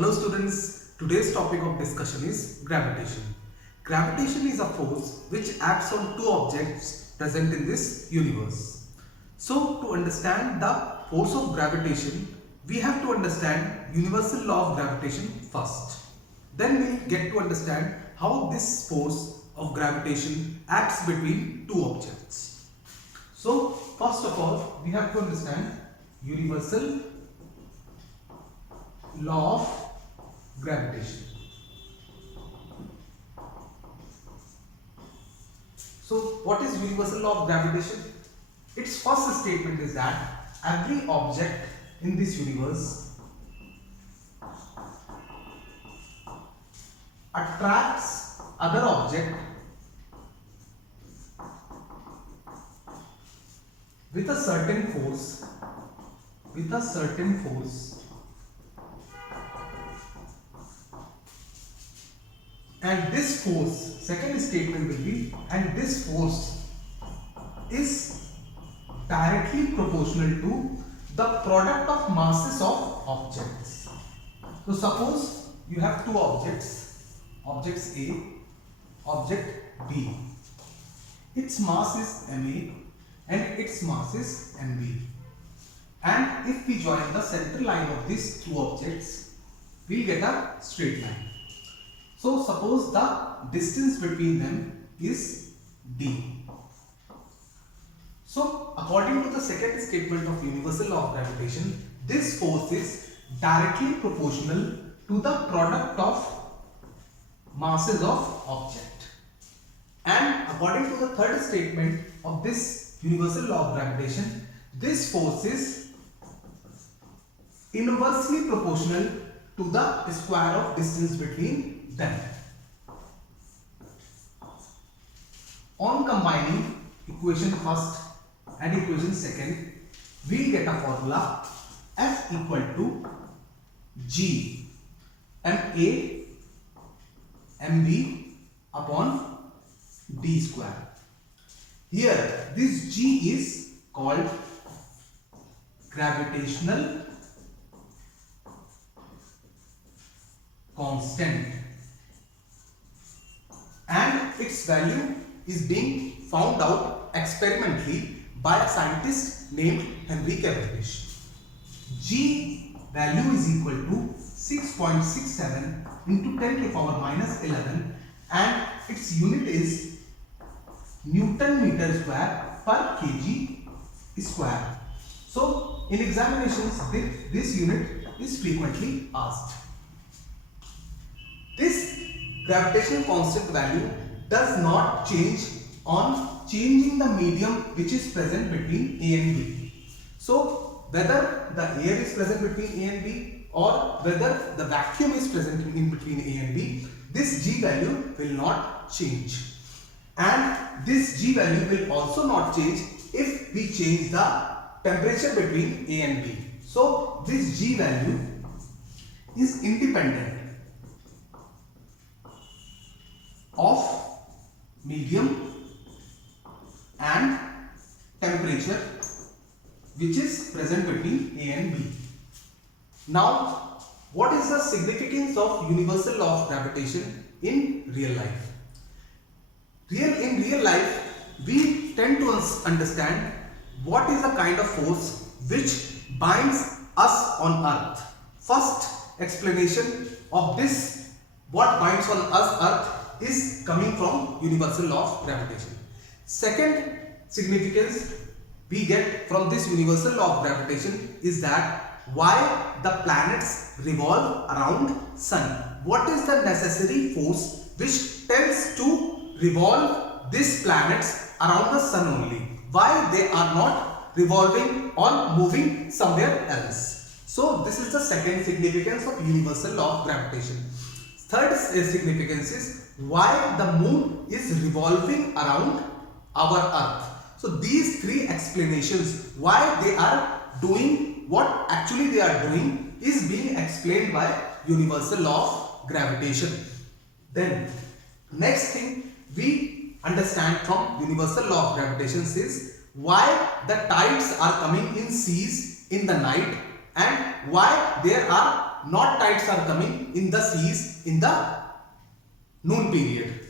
Hello students, today's topic of discussion is gravitation. Gravitation is a force which acts on two objects present in this universe. So to understand the force of gravitation, we have to understand universal law of gravitation first. Then we get to understand how this force of gravitation acts between two objects. So first of all, we have to understand universal law of gravitation. So what is universal law of gravitation? Its first statement is that every object in this universe attracts other object with a certain force, and this force, second statement will be, and this force is directly proportional to the product of masses of objects. So suppose you have two objects, objects A, object B. Its mass is Ma and its mass is Mb. And if we join the center line of these two objects, we'll get a straight line. So suppose the distance between them is d. So according to the second statement of universal law of gravitation, this force is directly proportional to the product of masses of object. And according to the third statement of this universal law of gravitation, this force is inversely proportional to the square of distance between them. On combining equation first and equation second, we get a formula F equal to G MA MB upon D square. Here this G is called gravitational constant and its value is being found out experimentally by a scientist named Henry Cavendish. G value is equal to 6.67 into 10 to the power minus 11 and its unit is Newton meter square per kg square. So in examinations this unit is frequently asked. This gravitational constant value does not change on changing the medium which is present between A and B. So whether the air is present between A and B or whether the vacuum is present in between A and B, this G value will not change. And this G value will also not change if we change the temperature between A and B. So this G value is independent of medium and temperature which is present between A and B. Now, what is the significance of universal law of gravitation in real life? In real life, we tend to understand what is the kind of force which binds us on earth. First explanation of this, what binds on us earth, is coming from universal law of gravitation. Second significance we get from this universal law of gravitation is that why the planets revolve around sun. What is the necessary force which tends to revolve these planets around the sun only? Why they are not revolving or moving somewhere else? So this is the second significance of universal law of gravitation. Third significance is why the moon is revolving around our earth. So these three explanations why they are doing what actually they are doing is being explained by universal law of gravitation. Then next thing we understand from universal law of gravitation is why the tides are coming in seas in the night and why there are not tides are coming in the seas in the noon period.